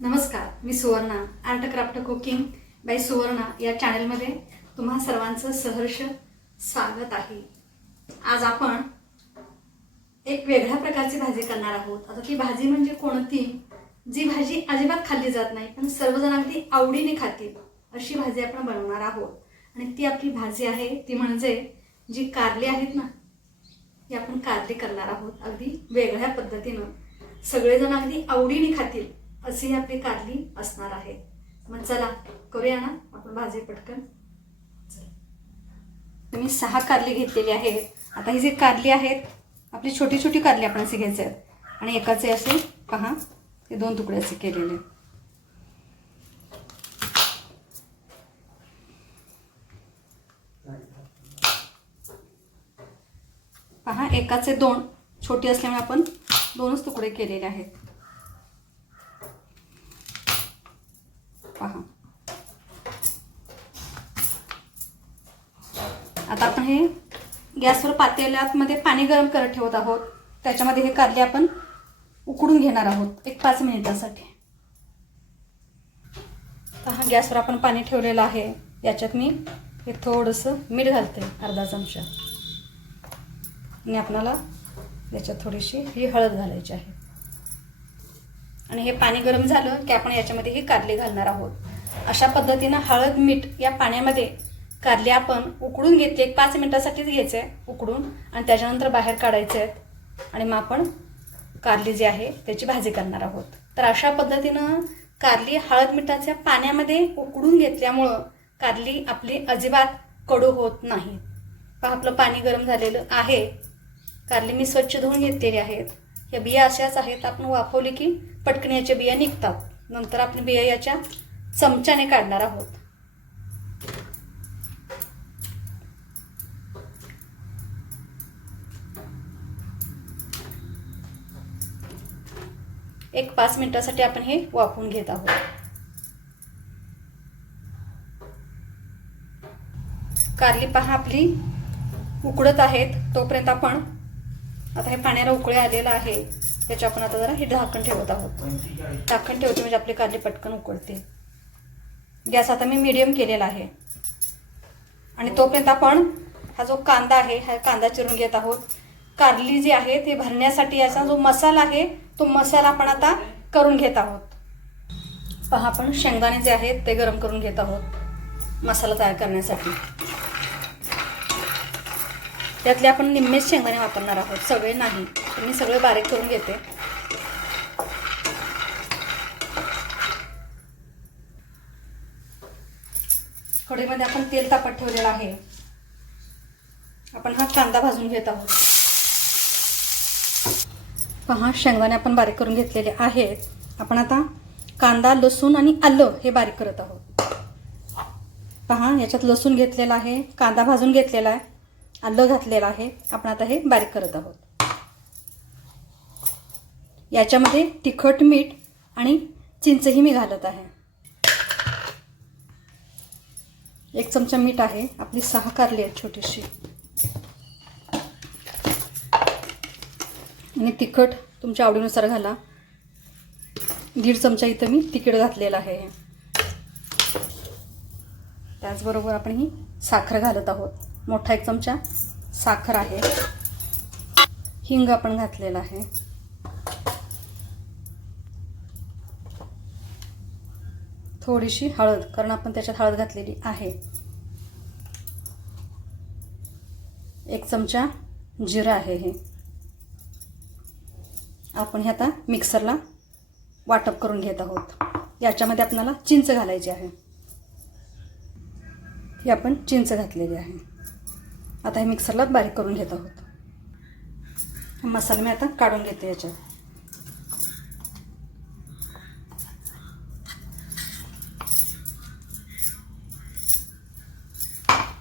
नमस्कार मी Suvarna art craft cooking by Suvarna या चॅनलमध्ये तुम्हा सर्वांचं सहर्ष स्वागत आहे. आज आपण एक वेगळ्या प्रकारची भाजी करणार आहोत. आता ती भाजी म्हणजे कोणती? जी भाजी अजिबात खाल्ली जात नाही पण सर्वजण अगदी आवडीने खातील अशी भाजी आपण बनवणार आहोत. आणि ती आपली भाजी आहे ती म्हणजे जी कारली आहेत ना ती आपण कारली करणार आहोत. अगदी वेगळ्या पद्धतीनं. सगळेजण अगदी आवडीने खातील. अशी ही आपली कारली असणार आहे. मग चला करूया ना? आपण भाजी पटकन. चला. मी सहा कारली घेतलेली आहेत. आता ही जी कारली आहेत आपली छोटी छोटी कारली आपण असे घ्यायचे आहेत. आणि एकाचे असे पहा हे दोन तुकडे असे केलेले पहा एकाचे दोन छोटी असल्यामुळे आपण दोनच तुकडे केलेले आहेत. पहा. आता आपण हे गॅसवर पातेल्यामध्ये पाणी गरम करत ठेवत आहोत. त्याच्यामध्ये हे कारले आपण उकडून घेणार आहोत एक पाच मिनिटासाठी. हा गॅसवर आपण पाणी ठेवलेलं आहे. याच्यात मी हे थोडंसं मीठ घालते अर्धा चमचा. आणि आपणाला याच्यात थोडीशी ही हळद घालायची आहे. आणि हे पाणी गरम झालं की आपण याच्यामध्ये ही कारली घालणार आहोत. अशा पद्धतीनं हळद मीठ या पाण्यामध्ये कारली आपण उकडून घेतली. एक पाच मिनिटासाठीच घ्यायचे उकडून आणि त्याच्यानंतर बाहेर काढायचे आहेत. आणि मग आपण कारली जी आहे त्याची भाजी करणार आहोत. तर अशा पद्धतीनं कारली हळद मिठाच्या पाण्यामध्ये उकडून घेतल्यामुळं कारली आपली अजिबात कडू होत नाही. पहा आपलं पाणी गरम झालेलं आहे. कारली मी स्वच्छ धुवून घेतलेली आहेत. या बिया अशाच आहेत आपण वाफवली की पटकन याच्या बिया निघतात. नंतर आपण बिया याच्या चमच्याने काढणार आहोत. एक पाच मिनिटासाठी आपण हे वाफवून घेत आहोत. कारली पहा आपली उकडत आहेत. तोपर्यंत आपण आता हे पाण्याला उकळे आलेलं आहे. त्याच्या आपण आता जरा हे झाकण ठेवत आहोत. झाकण ठेवते म्हणजे आपली कारली पटकन उकळते. गॅस आता मी मीडियम केलेला आहे. आणि तोपर्यंत आपण हा जो कांदा आहे हा कांदा चिरून घेत आहोत. कारली जी आहे ते भरण्यासाठी याचा जो मसाला आहे तो मसाला आपण आता करून घेत आहोत. पहा आपण शेंगदाणे जे आहेत ते गरम करून घेत आहोत मसाला तयार करण्यासाठी. त्यातले आपण निम्मेच शेंगदाणे वापरणार आहोत. सगळे नाही. मी सगळे बारीक करून घेते. कढईमध्ये आपण तेल तापत ठेवलेलं आहे. आपण हा कांदा भाजून घेत आहोत. पहा शेंगदाणे आपण बारीक करून घेतलेले आहेत. आपण आता कांदा लसूण आणि आलं हे बारीक करत आहोत. पहा याच्यात लसूण घेतलेला आहे. कांदा भाजून घेतलेला आहे. आलं घातलेलं आहे. आपण आता हे बारीक करत आहोत. याच्यामध्ये तिखट मीठ आणि चिंचही मी घालत आहे. एक चमचा मीठ आहे. आपली सहा कारली आहेत छोटीशी. आणि तिखट तुमच्या आवडीनुसार घाला. दीड चमचा इथं मी तिखट घातलेलं आहे. त्याचबरोबर आपण ही साखर घालत आहोत. मोठा एक चमचा साखर आहे. हिंग आपण घातलेला आहे. थोडीशी हळद कारण आपण त्याच्यात हळद घातलेली आहे. एक चमचा जिरं आहे हे. आपण हे आता मिक्सरला वाटप करून घेत आहोत. याच्यामध्ये आपल्याला चिंच घालायची आहे. ही आपण चिंच घातलेली आहे. आता हे मिक्सरला बारीक करून घेत आहोत. मसाला मी आता काढून घेते याच्यात.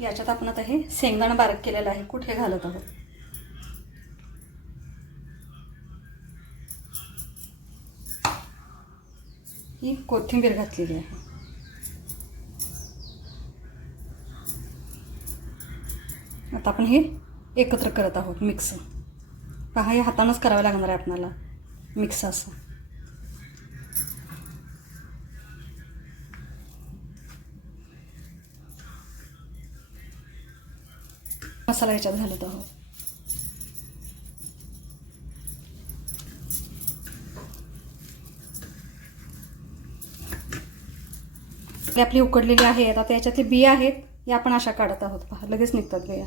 याच्यात आपण आता हे शेंगदाणा बारीक केलेलं आहे. कुठे घालत आहोत? ही कोथिंबीर घातलेली आहे. आता आपण हे एकत्र करत आहोत मिक्स पहा हे हातानंच करावं लागणार आहे आपणाला. मिक्स असं. मसाला याच्यात घालत आहोत. आपली उकडलेली आहेत आता याच्यातले बिया आहेत या आपण अशा काढत आहोत. पहा लगेच निघतात बिया.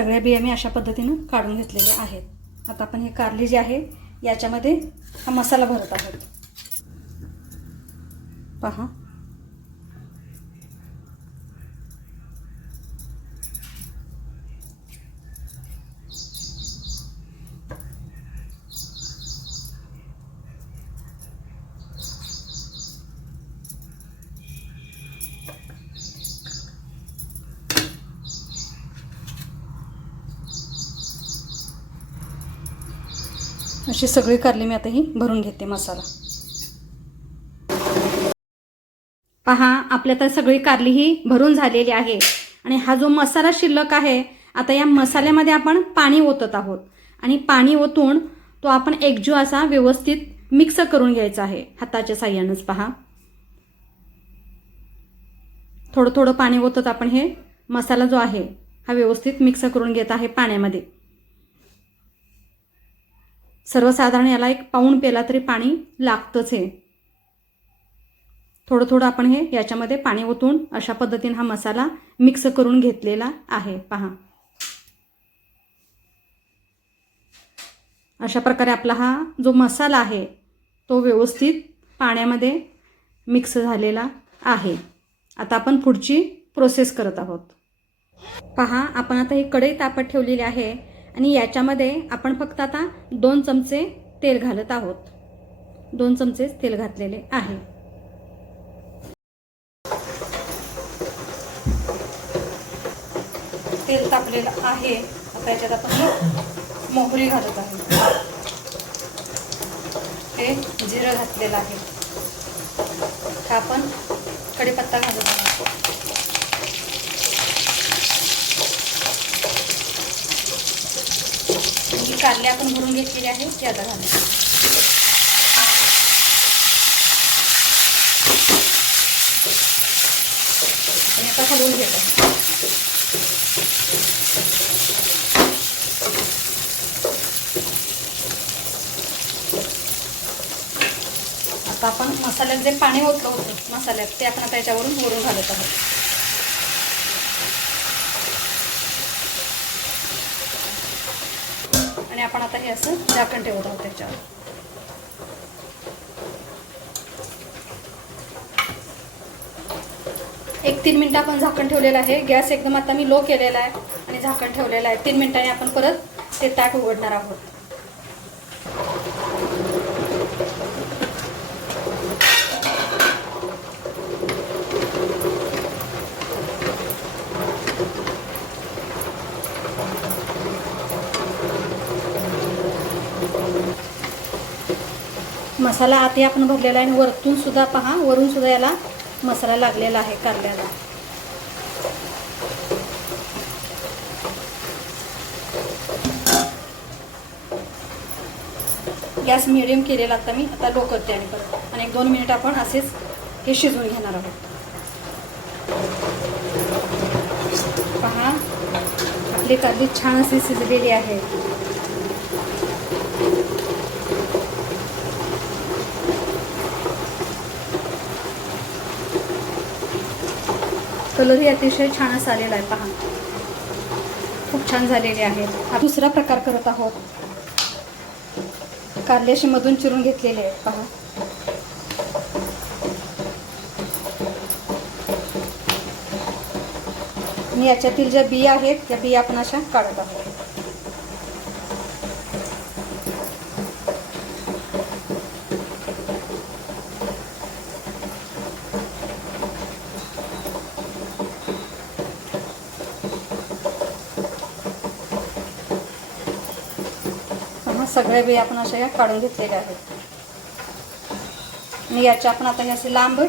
सगळ्या बिया मी अशा पद्धतीनं काढून घेतलेल्या आहेत. आता आपण हे कारली जे आहे याच्यामध्ये हा मसाला भरत आहोत. पहा. अशी सगळी कारली मी आता ही भरून घेते मसाला. पहा आपल्या तर सगळी कारली ही भरून झालेली आहे. आणि हा जो मसाला शिल्लक आहे आता या मसाल्यामध्ये आपण पाणी ओतत आहोत. आणि पाणी ओतून तो आपण एकजू असा व्यवस्थित मिक्स करून घ्यायचा आहे. हाताच्या साह्यानंच पहा. थोडं थोडं पाणी ओतत आपण हे मसाला जो आहे हा व्यवस्थित मिक्स करून घेत आहे पाण्यामध्ये. सर्वसाधारण याला एक पाऊण पेला तरी पाणी लागतंच आहे थोडं थोडं आपण हे याच्यामध्ये पाणी ओतून अशा पद्धतीने हा मसाला मिक्स करून घेतलेला आहे. पहा. अशा प्रकारे आपला हा जो मसाला आहे तो व्यवस्थित पाण्यामध्ये मिक्स झालेला आहे. आता आपण पुढची प्रोसेस करत आहोत. पहा आपण आता ही कढई तापत ठेवलेली आहे. आणि याच्यामध्ये आपण फक्त आता दोन चमचे तेल घालत आहोत. दोन चमचे तेल घातलेले आहे. तेल तापलेलं आहे. आता याच्यात आपण मोहरी घालत आहे. हे जिरं घातलेलं आहे. हा आपण कढीपत्ता घालत आहोत. कारले आपण भरून घेतलेली आहे ती आता घालू. आणि आता हलवून घेतो. आता आपण मसाल्यात जे पाणी ओतलं होतं मसाल्यात ते आपण आता याच्यावरून वरून घालत आहोत. आणि आपण आता हे असं झाकण ठेवत आहोत त्याच्यावर. एक तीन मिनटं आपण झाकण ठेवलेलं आहे. गॅस एकदम आता मी लो केलेला आहे आणि झाकण ठेवलेलं आहे. तीन मिनिटांनी आपण परत ते ताट उघडणार आहोत. मसाला आधी आपण भरलेला आहे आणि वरतून सुद्धा पहा वरून सुद्धा याला मसाला लागलेला आहे कारल्याला गॅस मिडियम केलेला आता मी आता लो करते आणि परत. आणि एक दोन मिनिट आपण असेच हे शिजवून घेणार आहोत. पहा आपली कारली छान अशी शिजलेली आहे. कलरही अतिशय छान असा आलेला आहे पहा. खूप छान झालेले आहेत हा दुसरा प्रकार करत आहोत. कारल्याशी मधून चिरून घेतलेले आहेत पहा. आणि याच्यातील ज्या बिया आहेत त्या बिया आपण अशा काढत आहोत. सगळे बी आपण अशा या काढून घेतलेले आहेत. आणि याच्या आपण आता हे असे लांब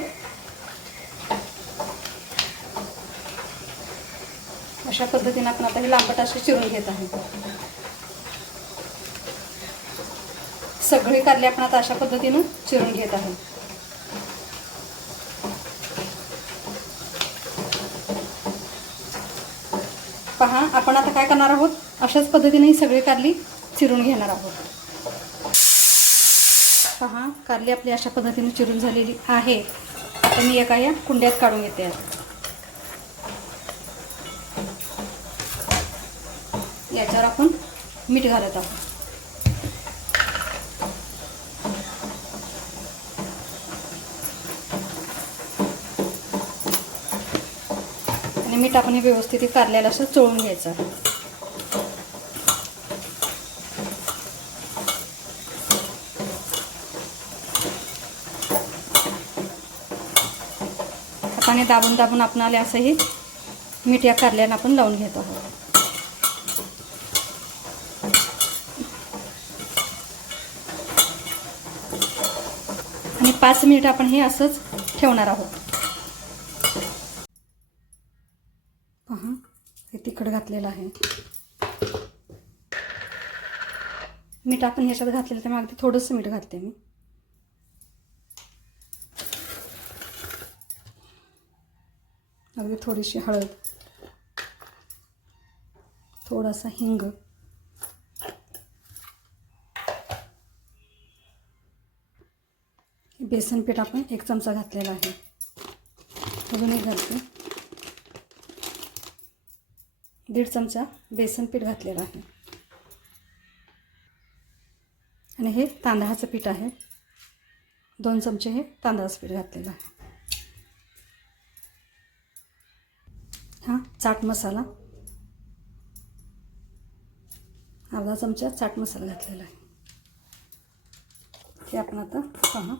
अशा पद्धतीने आपण आता हे लांबट असे चिरून घेत आहे सगळी कारले आपण आता अशा पद्धतीनं चिरून घेत आहे पहा आपण आता काय करणार आहोत? अशाच पद्धतीने ही सगळी कारली चिरून घेणार आहोत. पहा कारली आपली अशा पद्धतीने चिरून झालेली आहे. आता मी एका या कुंड्यात काढून घेते. याच्यावर आपण मीठ घालत आहोत. आणि मीठ आपण हे व्यवस्थित कारल्याला असं चोळून घ्यायचं. हाताने दाबून दाबून आपण आले असंही मीठ या कारल्यानं आपण लावून घेत आहोत. आणि पाच मिनिट आपण हे असंच ठेवणार आहोत. पहा हे तिखट घातलेलं आहे. मीठ आपण ह्याच्यात घातलेलं त्यामुळे अगदी थोडंसं मीठ घालते मी अगदी थोडीशी हळद थोडासा हिंग बेसन पीठ आपण एक चमचा घातलेला आहे. अजून एक घालते. दीड चमचा बेसन पीठ घातलेलं आहे. आणि हे तांदळाचं पीठ आहे. दोन चमचे हे तांदळाचं पीठ घातलेलं आहे हा चाट मसाला. अर्धा चमचा चाट मसाला घातलेला आहे. हे आपण आता पहा.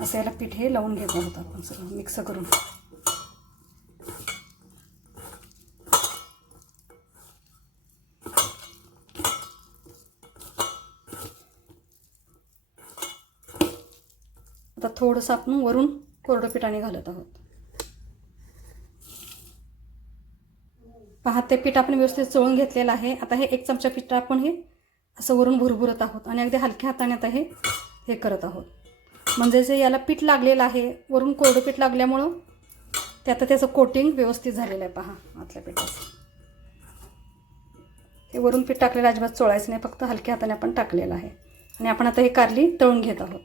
असं याला पीठ हे लावून घेत आहोत आपण सगळं मिक्स करून. आता थोडंसं आपण वरून कोरडं पिठाने घालत आहोत. पहा ते पीठ आपण व्यवस्थित चोळून घेतलेलं आहे. आता हे एक चमचा पीठ आपण हे असं वरून भुरभुरत आहोत आणि अगदी हलक्या हाताने आता हे हे करत आहोत. म्हणजे जे याला पीठ लागलेलं आहे वरून कोरडं पीठ लागल्यामुळं ते आता त्याचं कोटिंग व्यवस्थित झालेलं आहे. पहा आतल्या पिठाचं. हे वरून पीठ टाकलेलं अजिबात चोळायचं नाही फक्त हलक्या हाताने आपण टाकलेलं आहे. आणि आपण आता हे कारली तळून घेत आहोत.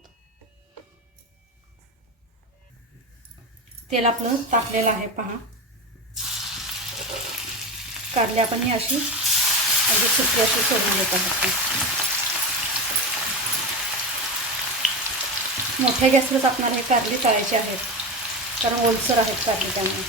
तेल आपलं तापलेलं आहे पहा. कारली आपण ही अशी अगदी सुकी अशी सोडून देत आहोत मोठ्या गॅसवरच आपल्याला हे कारली तळायचे आहेत. कारण ओलसर आहेत कारली त्यामुळे.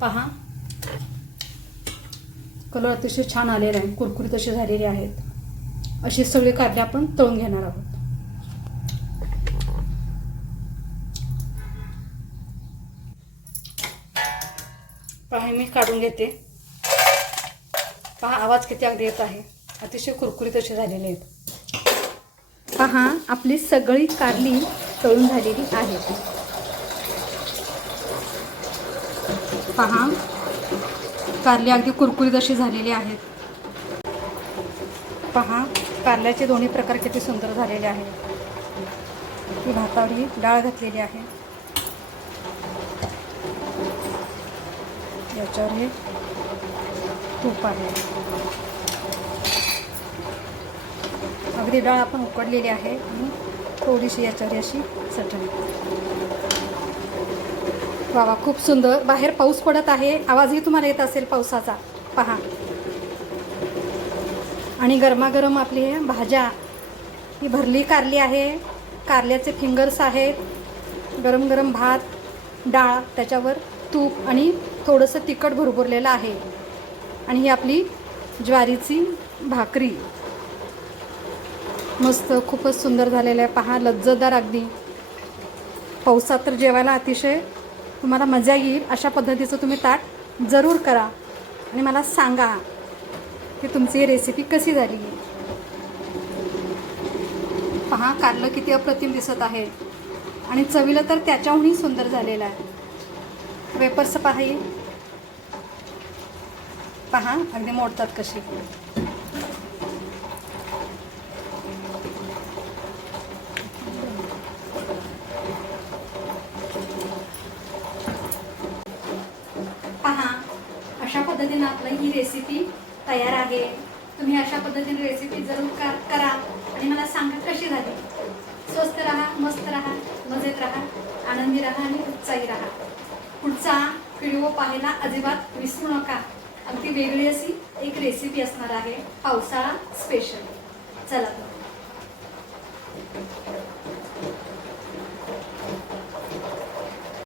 पहा. कलर अतिशय छान आलेला आहे कुरकुरीत असे झालेले आहेत. असे सगळे कारले आपण तळून घेणार आहोत. पहा मी काढून घेते. पहा आवाज किती अगदी येत आहे. अतिशय कुरकुरीत असे झालेले आहेत. पहा आपली सगळी कारली तळून झालेली आहे. पहा. कारली अगदी कुरकुरीत अशी झालेली आहेत. पहा कारल्याचे दोन्ही प्रकार किती सुंदर झालेले आहेत. ही भातावर ही डाळ घातलेली आहे. याच्यावर हे तूप आहे. अगदी डाळ आपण उकडलेली आहे. आणि थोडीशी याच्यावर अशी चटणी. वा वा खूप सुंदर. बाहेर पाऊस पडत आहे. आवाजही तुम्हाला येत असेल पावसाचा. पहा. आणि गरमागरम आपली भाज्या. ही भरली कारली आहे. कारल्याचे फिंगर्स आहेत. गरम गरम भात डाळ त्याच्यावर तूप आणि थोडंसं तिखट भरभरलेलं आहे. आणि ही आपली ज्वारीची भाकरी. मस्त खूपच सुंदर झालेलं आहे. पहा लज्जतदार अगदी. पावसात तर जेवायला अतिशय तुम्हाला मजा येईल. अशा पद्धतीचं तुम्ही ताट जरूर करा. आणि मला सांगा की तुमची रेसिपी कशी झाली? पहा कारलं किती अप्रतिम दिसत आहे. आणि चवीला तर त्याच्याहूनही सुंदर झालेलं आहे. वेपर्स पहा पहा अगदी मोडतात कशी पहा अशा पद्धतीनं आपलं ही रेसिपी तयार आहे. तुम्ही अशा पद्धतीने रेसिपी जरूर का करा आणि मला सांगा कशी झाली. स्वस्त राहा मस्त राहा मजेत राहा आनंदी राहा आणि उत्साही राहा. पुढचा व्हिडिओ पाहायला अजिबात विसरू नका. अगदी वेगळी अशी एक रेसिपी असणार आहे पावसाळा स्पेशल चला.